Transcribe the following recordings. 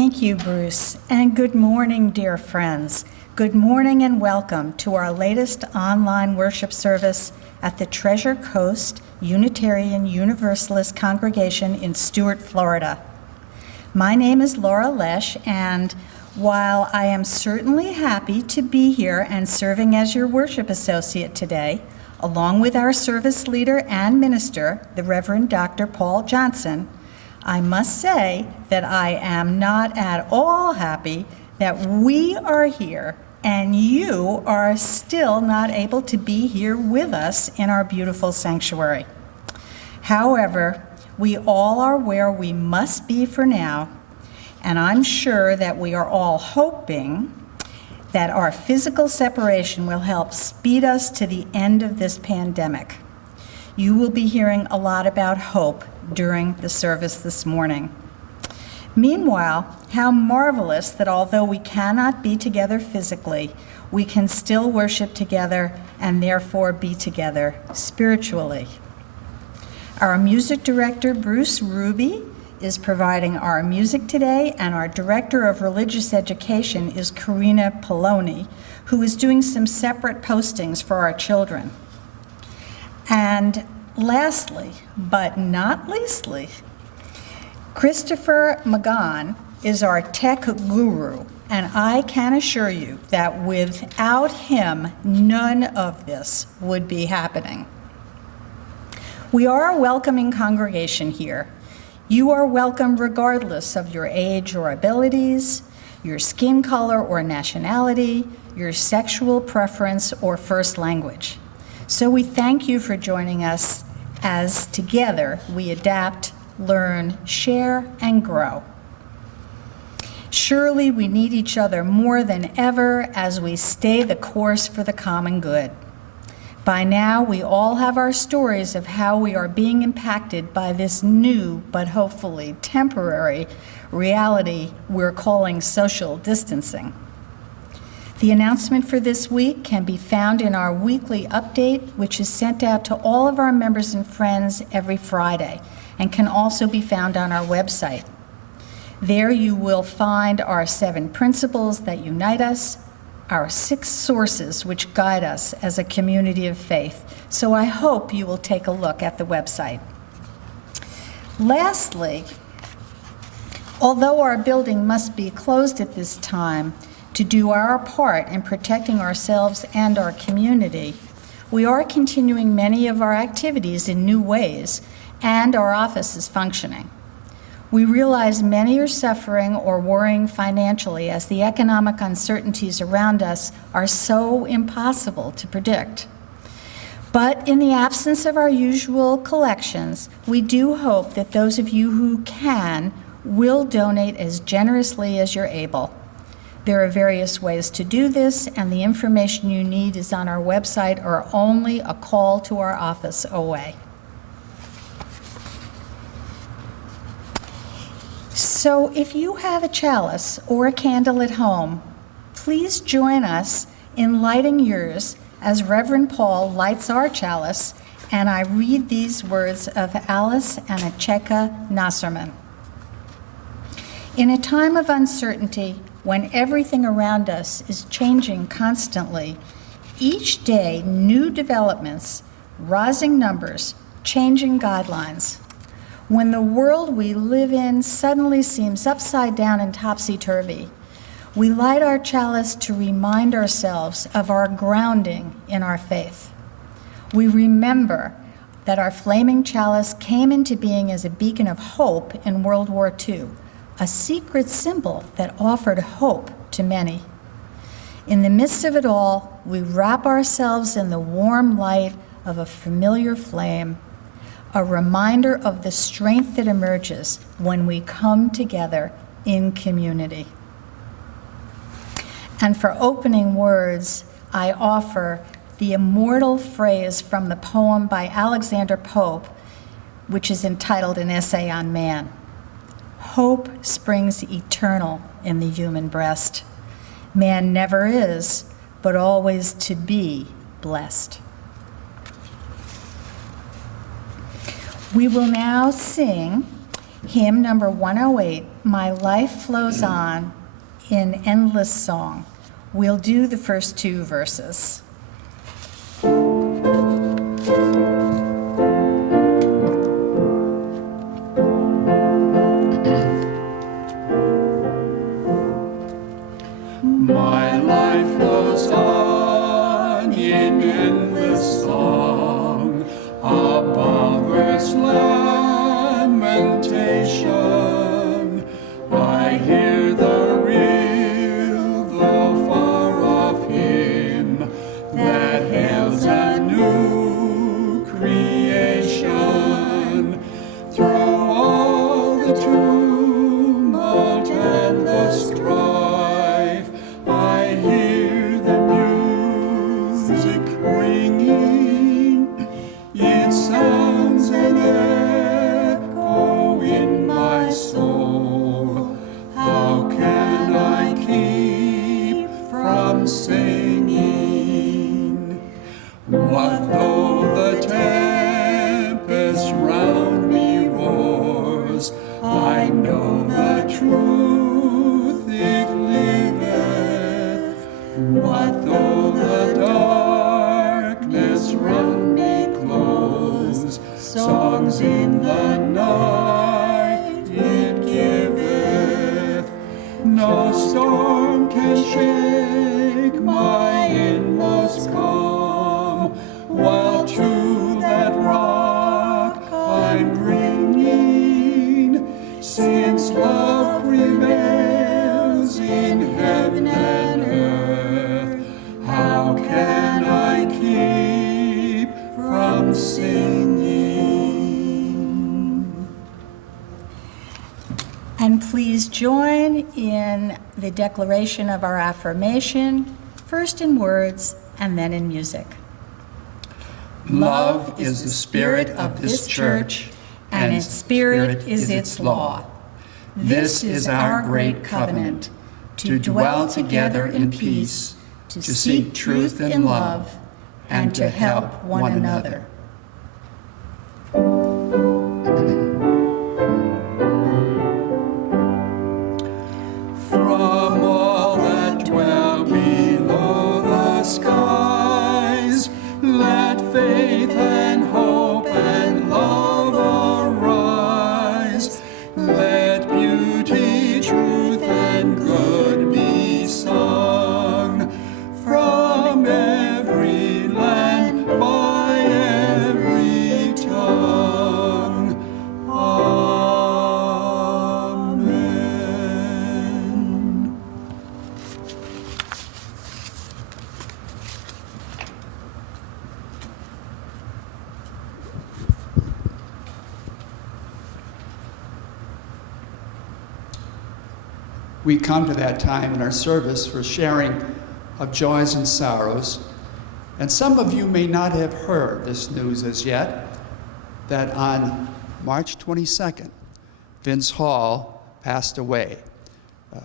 Thank you, Bruce, and good morning, dear friends. Good morning and welcome to our latest online worship service at the Treasure Coast Unitarian Universalist Congregation in Stuart, Florida. My name is Laura Lesh, and while I am certainly happy to be here and serving as your worship associate today, along with our service leader and minister, the Reverend Dr. Paul Johnson, I must say that I am not at all happy that we are here and you are still not able to be here with us in our beautiful sanctuary. However, we all are where we must be for now, and I'm sure that we are all hoping that our physical separation will help speed us to the end of this pandemic. You will be hearing a lot about hope during the service this morning. Meanwhile, how marvelous that although we cannot be together physically, we can still worship together and therefore be together spiritually. Our music director, Bruce Ruby, is providing our music today, and our director of religious education is Karina Poloni, who is doing some separate postings for our children. And lastly, but not leastly, Christopher Magan is our tech guru, and I can assure you that without him, none of this would be happening. We are a welcoming congregation here. You are welcome regardless of your age or abilities, your skin color or nationality, your sexual preference or first language. So we thank you for joining us as together we adapt, learn, share, and grow. Surely we need each other more than ever as we stay the course for the common good. By now, we all have our stories of how we are being impacted by this new, but hopefully temporary, reality we're calling social distancing. The announcement for this week can be found in our weekly update, which is sent out to all of our members and friends every Friday, and can also be found on our website. There you will find our 7 principles that unite us, our 6 sources which guide us as a community of faith. So I hope you will take a look at the website. Lastly, although our building must be closed at this time to do our part in protecting ourselves and our community, we are continuing many of our activities in new ways, and our office is functioning. We realize many are suffering or worrying financially as the economic uncertainties around us are so impossible to predict. But in the absence of our usual collections, we do hope that those of you who can will donate as generously as you're able. There are various ways to do this, and the information you need is on our website or only a call to our office away. So if you have a chalice or a candle at home, please join us in lighting yours as Reverend Paul lights our chalice, and I read these words of Alice Anacheka Nasserman. In a time of uncertainty, when everything around us is changing constantly, each day new developments, rising numbers, changing guidelines. When the world we live in suddenly seems upside down and topsy-turvy, we light our chalice to remind ourselves of our grounding in our faith. We remember that our flaming chalice came into being as a beacon of hope in World War II, a secret symbol that offered hope to many. In the midst of it all, we wrap ourselves in the warm light of a familiar flame, a reminder of the strength that emerges when we come together in community. And for opening words, I offer the immortal phrase from the poem by Alexander Pope, which is entitled An Essay on Man. Hope springs eternal in the human breast. Man never is, but always to be blessed. We will now sing hymn number 108, My Life Flows On in endless song. We'll do the first two verses. My life flows on in endless song, above earth's lamentation. I hear the real, the far-off hymn that hails a new creation. Through all the tumult and the strife, I hear the music ringing. It sounds an echo in my soul. How can I keep from singing? What though the tempest round me roars? I know the truth it liveth. What though the darkness round me close? Songs in the night it giveth. No storm can shake my inmost calm, while to that rock I'm clinging. Since love prevails in heaven and earth, how can I keep from singing? And please join in the declaration of our affirmation, first in words and then in music. Love is the spirit of this church, and its spirit is its law. This is our great covenant, to dwell together in peace, to seek truth in love, and to help one another. From all that dwell below the skies, let faith and hope and love arise. Let beauty, truth, and good be sung from every land, by every tongue. Amen. We come to that time in our service for sharing of joys and sorrows. And some of you may not have heard this news as yet, that on March 22nd, Vince Hall passed away. A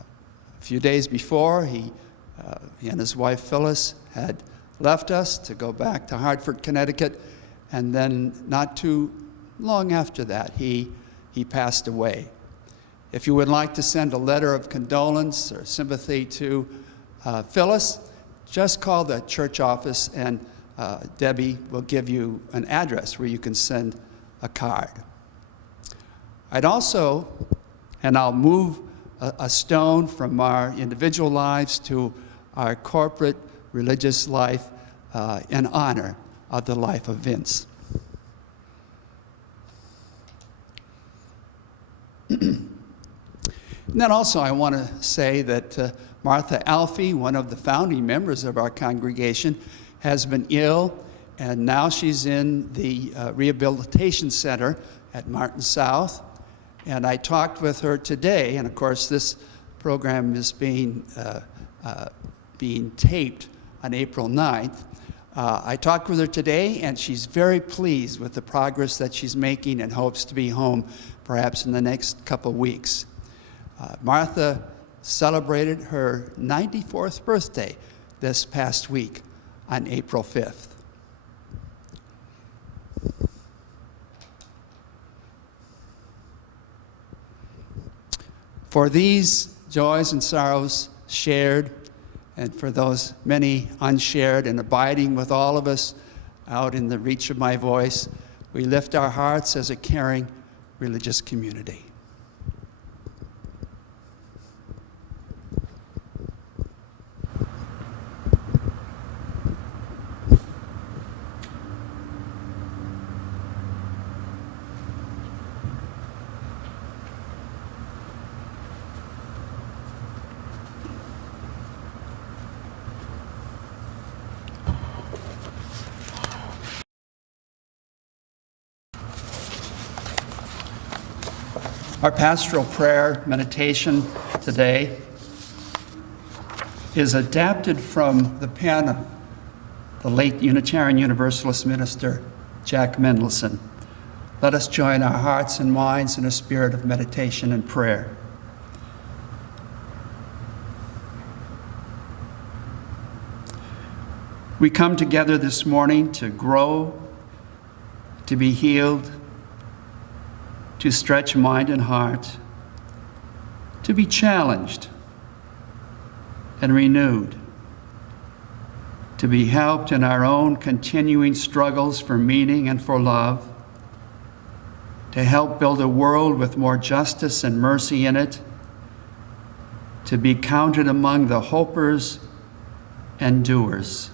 few days before, he and his wife Phyllis had left us to go back to Hartford, Connecticut, and then not too long after that, he passed away. If you would like to send a letter of condolence or sympathy to Phyllis, just call the church office and Debbie will give you an address where you can send a card. I'd also, and I'll move a stone from our individual lives to our corporate religious life in honor of the life of Vince. And then also I want to say that Martha Alfie, one of the founding members of our congregation, has been ill, and now she's in the rehabilitation center at Martin South. And I talked with her today, and of course this program is being taped on April 9th. I talked with her today, and she's very pleased with the progress that she's making and hopes to be home perhaps in the next couple weeks. Martha celebrated her 94th birthday this past week on April 5th. For these joys and sorrows shared, and for those many unshared and abiding with all of us out in the reach of my voice, we lift our hearts as a caring religious community. Our pastoral prayer meditation today is adapted from the pen of the late Unitarian Universalist minister, Jack Mendelson. Let us join our hearts and minds in a spirit of meditation and prayer. We come together this morning to grow, to be healed, to stretch mind and heart, to be challenged and renewed, to be helped in our own continuing struggles for meaning and for love, to help build a world with more justice and mercy in it, to be counted among the hopers and doers.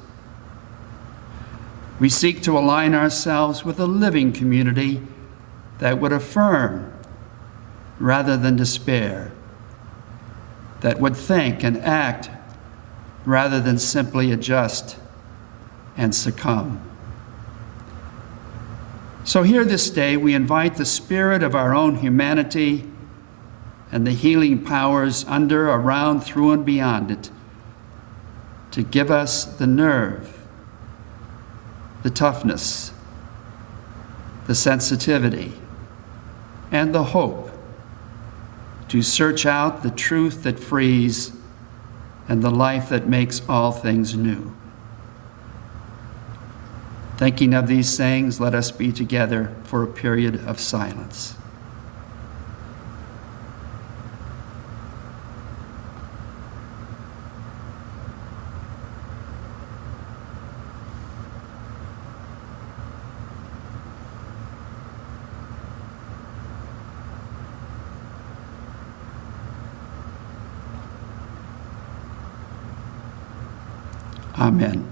We seek to align ourselves with a living community that would affirm rather than despair, that would think and act rather than simply adjust and succumb. So here this day, we invite the spirit of our own humanity and the healing powers under, around, through, and beyond it to give us the nerve, the toughness, the sensitivity, and the hope to search out the truth that frees and the life that makes all things new. Thinking of these things, let us be together for a period of silence. Amen.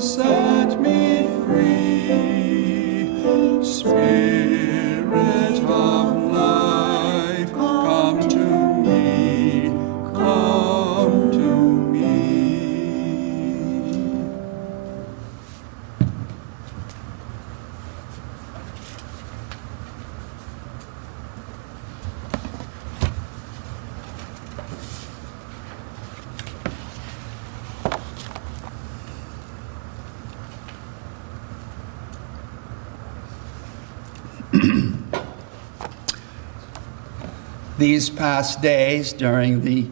set me free. Spirit of life, come to me, come to me. These past days during the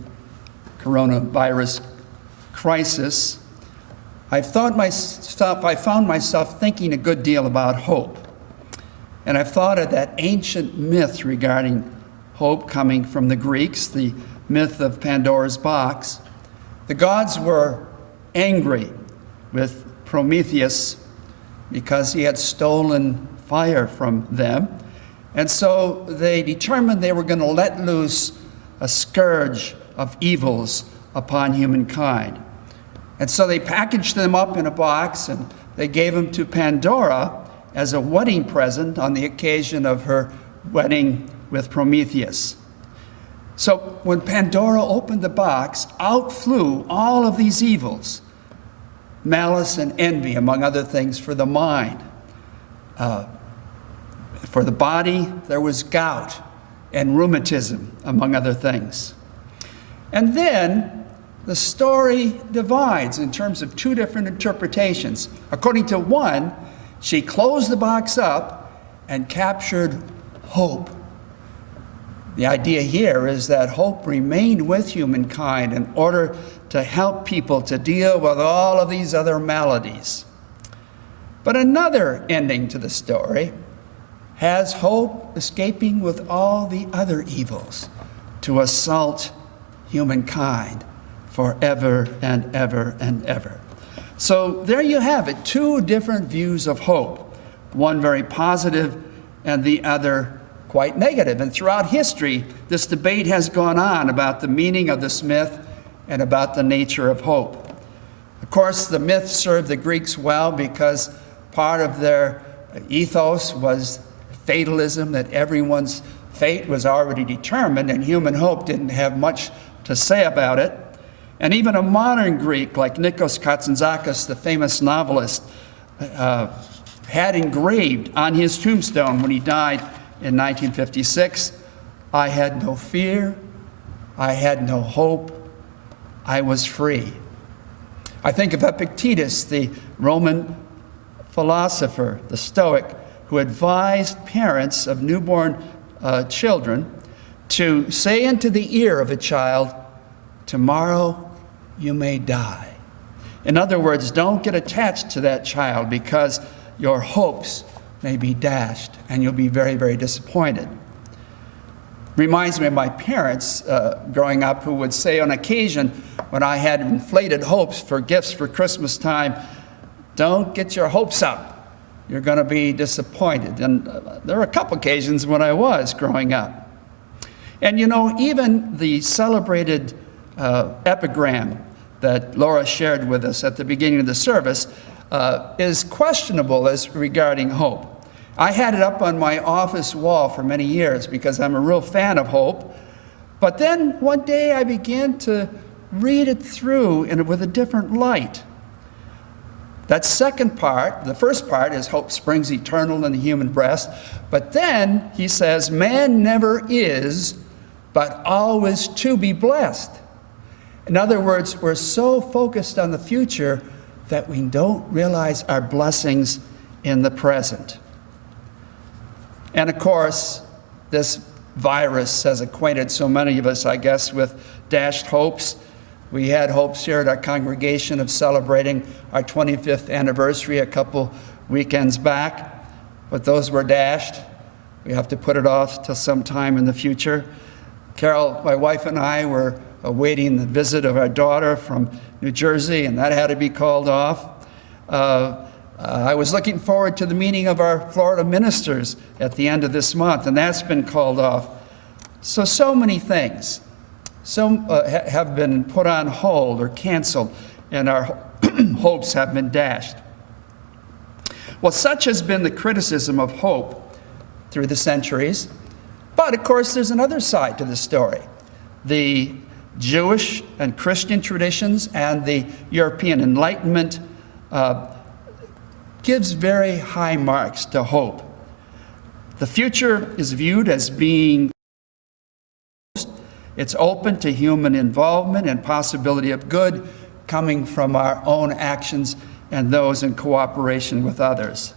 coronavirus crisis, I found myself thinking a good deal about hope. And I've thought of that ancient myth regarding hope coming from the Greeks, the myth of Pandora's box. The gods were angry with Prometheus because he had stolen fire from them. And so they determined they were going to let loose a scourge of evils upon humankind. And so they packaged them up in a box and they gave them to Pandora as a wedding present on the occasion of her wedding with Prometheus. So when Pandora opened the box, out flew all of these evils: malice and envy, among other things, for the mind. For the body, there was gout and rheumatism, among other things. And then the story divides in terms of two different interpretations. According to one, she closed the box up and captured hope. The idea here is that hope remained with humankind in order to help people to deal with all of these other maladies. But another ending to the story has hope escaping with all the other evils to assault humankind forever and ever and ever. So there you have it, two different views of hope, one very positive and the other quite negative. And throughout history, this debate has gone on about the meaning of this myth and about the nature of hope. Of course, the myth served the Greeks well because part of their ethos was fatalism, that everyone's fate was already determined and human hope didn't have much to say about it. And even a modern Greek like Nikos Kazantzakis, the famous novelist, had engraved on his tombstone when he died in 1956, "I had no fear, I had no hope, I was free." I think of Epictetus, the Roman philosopher, the Stoic, who advised parents of newborn children to say into the ear of a child, "Tomorrow you may die." In other words, don't get attached to that child because your hopes may be dashed and you'll be very, very disappointed. Reminds me of my parents growing up, who would say on occasion when I had inflated hopes for gifts for Christmas time, "Don't get your hopes up. You're going to be disappointed." And there were a couple occasions when I was growing up. And you know, even the celebrated epigram that Laura shared with us at the beginning of the service is questionable as regarding hope. I had it up on my office wall for many years because I'm a real fan of hope. But then one day I began to read it through with a different light. That second part, the first part, is hope springs eternal in the human breast. But then he says, man never is, but always to be blessed. In other words, we're so focused on the future that we don't realize our blessings in the present. And of course, this virus has acquainted so many of us, I guess, with dashed hopes. We had hopes here at our congregation of celebrating our 25th anniversary a couple weekends back, but those were dashed. We have to put it off till some time in the future. Carol, my wife, and I were awaiting the visit of our daughter from New Jersey, and that had to be called off. I was looking forward to the meeting of our Florida ministers at the end of this month, and that's been called off. So many things have been put on hold or canceled in our hopes have been dashed. Well, such has been the criticism of hope through the centuries. But, of course, there's another side to the story. The Jewish and Christian traditions and the European Enlightenment gives very high marks to hope. The future is viewed as being, it's open to human involvement and possibility of good coming from our own actions and those in cooperation with others.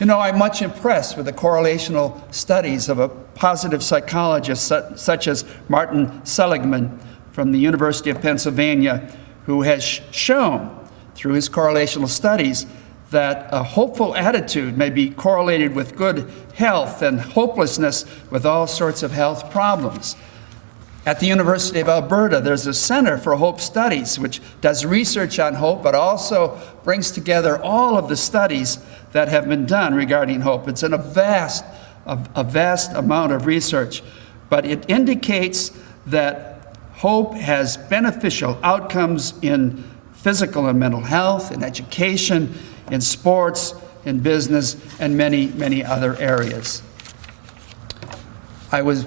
You know, I'm much impressed with the correlational studies of a positive psychologist such as Martin Seligman from the University of Pennsylvania, who has shown through his correlational studies that a hopeful attitude may be correlated with good health and hopelessness with all sorts of health problems. At the University of Alberta, there's a Center for Hope Studies, which does research on hope, but also brings together all of the studies that have been done regarding hope. It's in a vast amount of research, but it indicates that hope has beneficial outcomes in physical and mental health, in education, in sports, in business, and many, many other areas. I was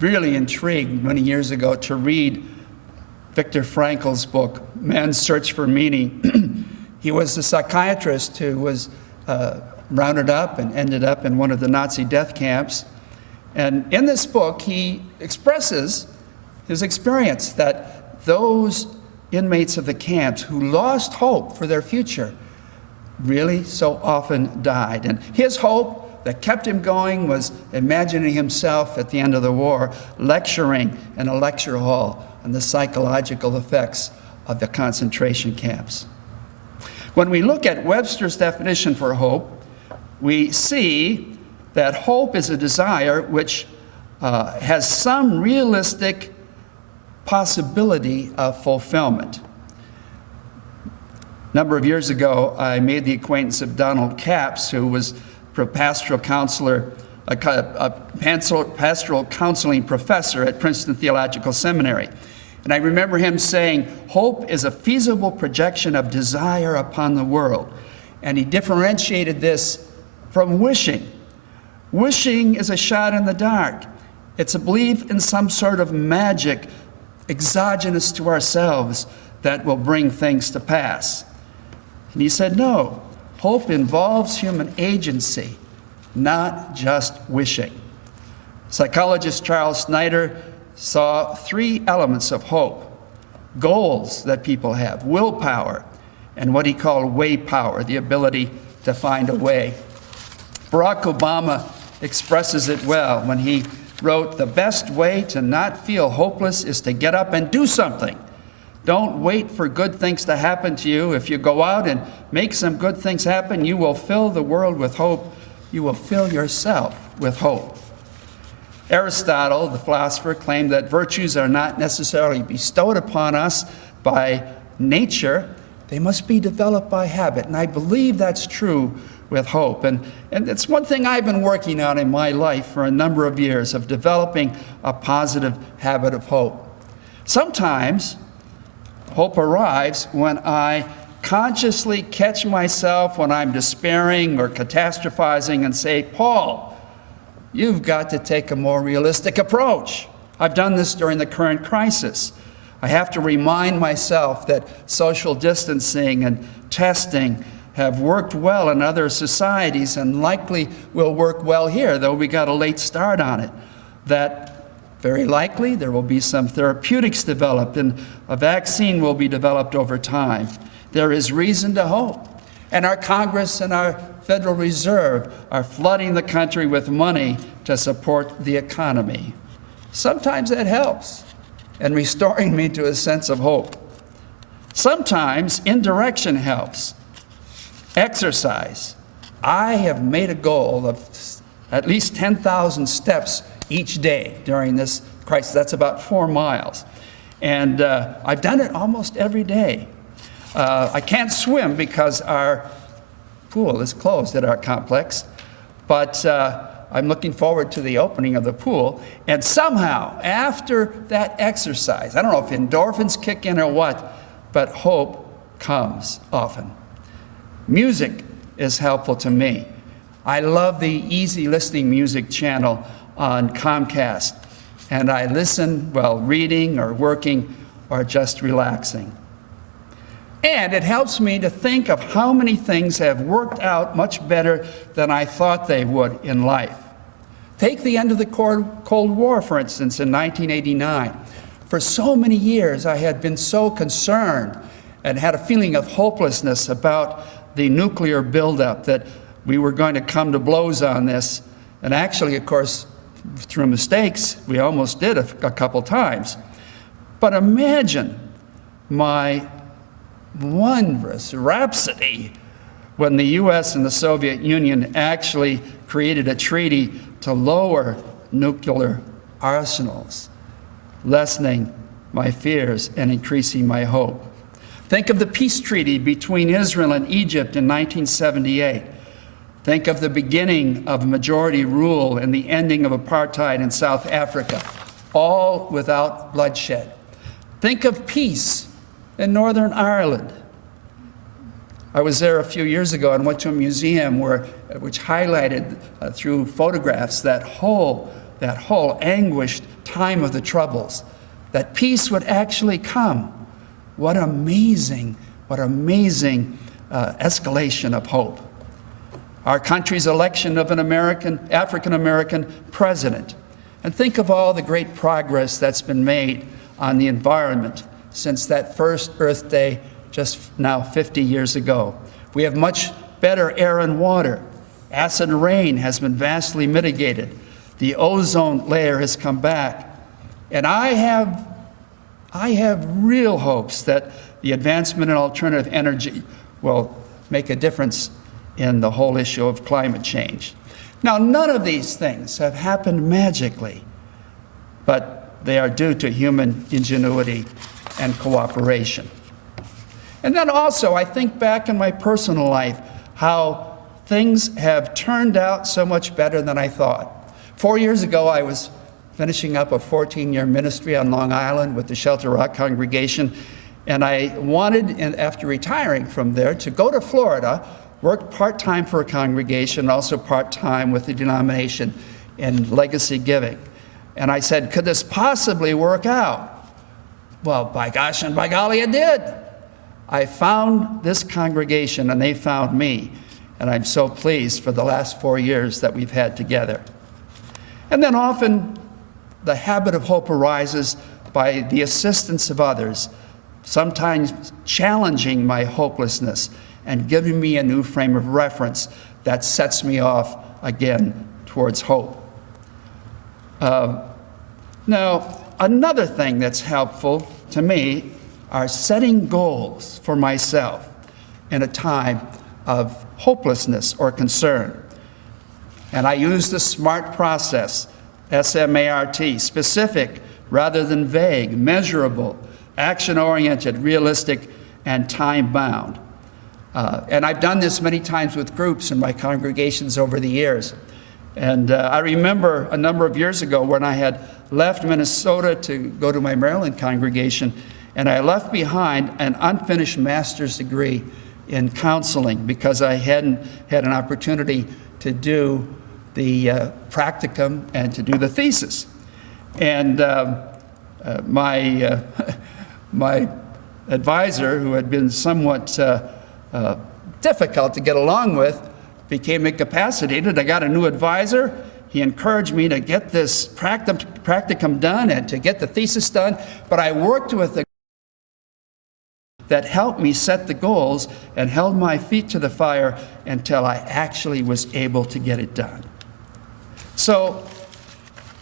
really intrigued many years ago to read Viktor Frankl's book, Man's Search for Meaning. He was a psychiatrist who was rounded up and ended up in one of the Nazi death camps. And in this book, he expresses his experience that those inmates of the camps who lost hope for their future really so often died. And his hope that kept him going was imagining himself at the end of the war lecturing in a lecture hall on the psychological effects of the concentration camps. When we look at Webster's definition for hope, we see that hope is a desire which has some realistic possibility of fulfillment. A number of years ago, I made the acquaintance of Donald Capps, who was a pastoral counselor, a pastoral counseling professor at Princeton Theological Seminary. And I remember him saying, hope is a feasible projection of desire upon the world. And he differentiated this from wishing. Wishing is a shot in the dark. It's a belief in some sort of magic exogenous to ourselves that will bring things to pass. And he said, no, hope involves human agency, not just wishing. Psychologist Charles Snyder saw three elements of hope: goals that people have, willpower, and what he called way power, the ability to find a way. Barack Obama expresses it well when he wrote, "The best way to not feel hopeless is to get up and do something. Don't wait for good things to happen to you. If you go out and make some good things happen, you will fill the world with hope. You will fill yourself with hope." Aristotle, the philosopher, claimed that virtues are not necessarily bestowed upon us by nature. They must be developed by habit. And I believe that's true with hope. And it's one thing I've been working on in my life for a number of years, of developing a positive habit of hope. Sometimes hope arrives when I consciously catch myself when I'm despairing or catastrophizing and say, Paul, you've got to take a more realistic approach. I've done this during the current crisis. I have to remind myself that social distancing and testing have worked well in other societies and likely will work well here, though we got a late start on it. That very likely there will be some therapeutics developed and a vaccine will be developed over time. There is reason to hope. And our Congress and our Federal Reserve are flooding the country with money to support the economy. Sometimes that helps in restoring me to a sense of hope. Sometimes indirection helps. Exercise. I have made a goal of at least 10,000 steps each day during this crisis. That's about 4 miles. And I've done it almost every day. I can't swim because our pool is closed at our complex, but I'm looking forward to the opening of the pool. And somehow, after that exercise, I don't know if endorphins kick in or what, but hope comes often. Music is helpful to me. I love the easy listening music channel on Comcast, and I listen while reading or working or just relaxing. And it helps me to think of how many things have worked out much better than I thought they would in life. Take the end of the Cold War, for instance, in 1989. For so many years, I had been so concerned and had a feeling of hopelessness about the nuclear buildup, that we were going to come to blows on this. And actually, of course, through mistakes, we almost did a couple times. But imagine my wondrous rhapsody when the US and the Soviet Union actually created a treaty to lower nuclear arsenals, lessening my fears and increasing my hope. Think of the peace treaty between Israel and Egypt in 1978. Think of the beginning of majority rule and the ending of apartheid in South Africa, all without bloodshed. Think of peace in Northern Ireland. I was there a few years ago and went to a museum which highlighted through photographs that whole anguished time of the Troubles, that peace would actually come. What amazing escalation of hope. Our country's election of an African-American president. And think of all the great progress that's been made on the environment since that first Earth Day just now 50 years ago. We have much better air and water. Acid rain has been vastly mitigated. The ozone layer has come back. And I have real hopes that the advancement in alternative energy will make a difference in the whole issue of climate change. Now, none of these things have happened magically, but they are due to human ingenuity and cooperation. And then also, I think back in my personal life, how things have turned out so much better than I thought. 4 years ago, I was finishing up a 14-year ministry on Long Island with the Shelter Rock congregation, and I wanted, after retiring from there, to go to Florida, work part-time for a congregation, also part-time with the denomination in legacy giving. And I said, could this possibly work out? Well, by gosh and by golly, it did. I found this congregation and they found me, and I'm so pleased for the last 4 years that we've had together. And then often the habit of hope arises by the assistance of others, sometimes challenging my hopelessness and giving me a new frame of reference that sets me off again towards hope. Now, another thing that's helpful to me are setting goals for myself in a time of hopelessness or concern. And I use the SMART process, S-M-A-R-T, specific rather than vague, measurable, action-oriented, realistic, and time-bound. And I've done this many times with groups in my congregations over the years. And I remember a number of years ago when I had left Minnesota to go to my Maryland congregation, and I left behind an unfinished master's degree in counseling because I hadn't had an opportunity to do the practicum and to do the thesis. And my advisor, who had been somewhat difficult to get along with, became incapacitated. I got a new advisor. He encouraged me to get this practicum done and to get the thesis done, but I worked with a that helped me set the goals and held my feet to the fire until I actually was able to get it done. So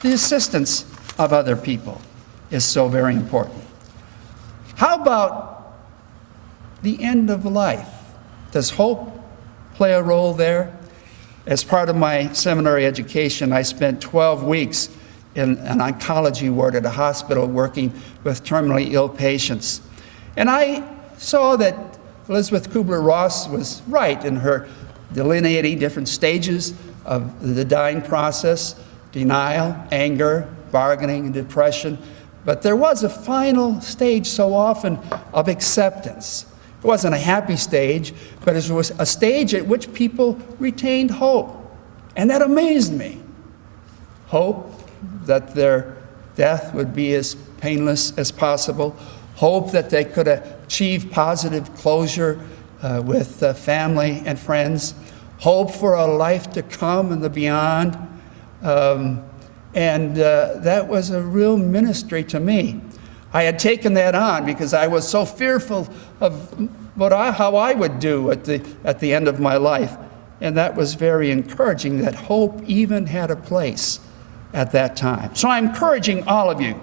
the assistance of other people is so very important. How about the end of life? Does hope play a role there? As part of my seminary education, I spent 12 weeks in an oncology ward at a hospital working with terminally ill patients. And I saw that Elizabeth Kubler-Ross was right in her delineating different stages of the dying process: denial, anger, bargaining, and depression. But there was a final stage so often of acceptance, It wasn't a happy stage, but it was a stage at which people retained hope. And that amazed me. Hope that their death would be as painless as possible. Hope that they could achieve positive closure with family and friends. Hope for a life to come and the beyond. That was a real ministry to me. I had taken that on because I was so fearful of how I would do at the end of my life. And that was very encouraging that hope even had a place at that time. So I'm encouraging all of you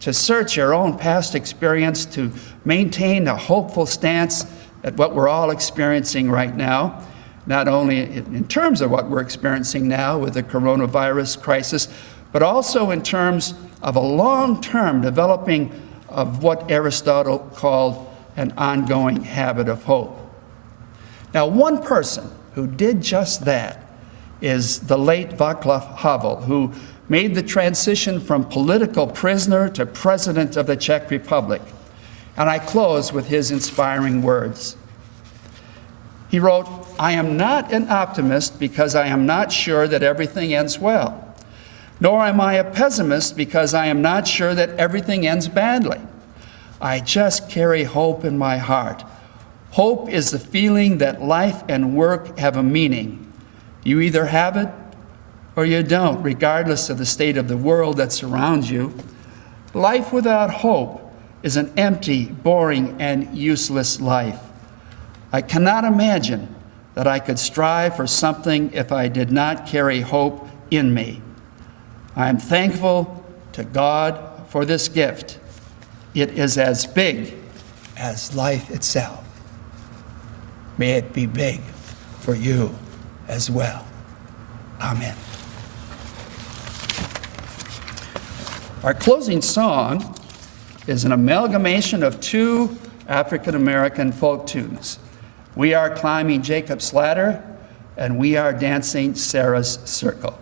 to search your own past experience, to maintain a hopeful stance at what we're all experiencing right now, not only in terms of what we're experiencing now with the coronavirus crisis, but also in terms of a long-term developing of what Aristotle called an ongoing habit of hope. Now, one person who did just that is the late Václav Havel, who made the transition from political prisoner to president of the Czech Republic. And I close with his inspiring words. He wrote, "I am not an optimist because I am not sure that everything ends well. Nor am I a pessimist because I am not sure that everything ends badly. I just carry hope in my heart. Hope is the feeling that life and work have a meaning. You either have it or you don't, regardless of the state of the world that surrounds you. Life without hope is an empty, boring, and useless life. I cannot imagine that I could strive for something if I did not carry hope in me. I am thankful to God for this gift. It is as big as life itself. May it be big for you as well. Amen." Our closing song is an amalgamation of two African American folk tunes. We Are Climbing Jacob's Ladder, and We Are Dancing Sarah's Circle.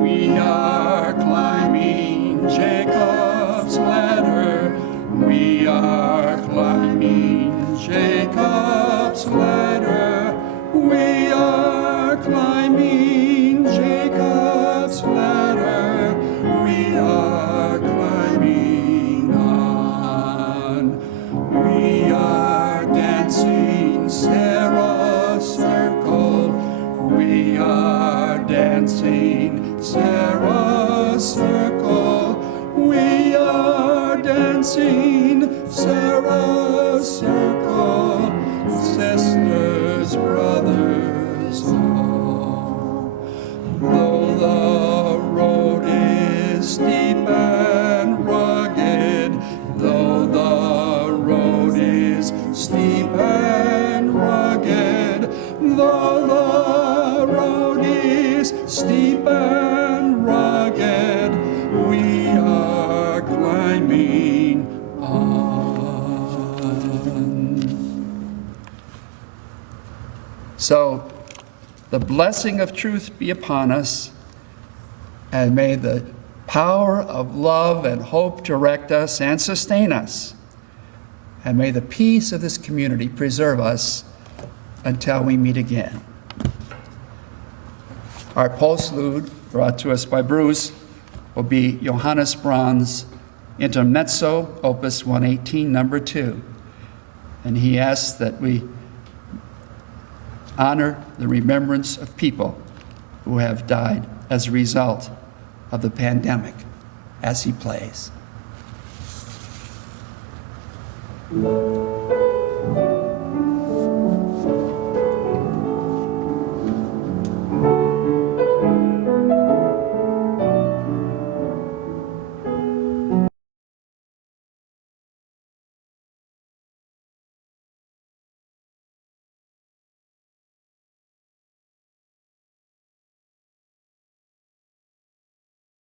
We are climbing Jacob's ladder. We are climbing Jacob's ladder. We are climbing Jacob's ladder. We are climbing on. We are dancing Sarah's circle. We are dancing Sarah's circle. We are dancing Sarah's circle. Sisters, brothers, all. Though the road is steep and rugged, though the road is steep and rugged, though the road is steep and rugged, we are climbing on. So, the blessing of truth be upon us, and may the power of love and hope direct us and sustain us. And may the peace of this community preserve us until we meet again. Our postlude, brought to us by Bruce, will be Johannes Brahms' Intermezzo, Opus 118, number 2. And he asks that we honor the remembrance of people who have died as a result of the pandemic as he plays.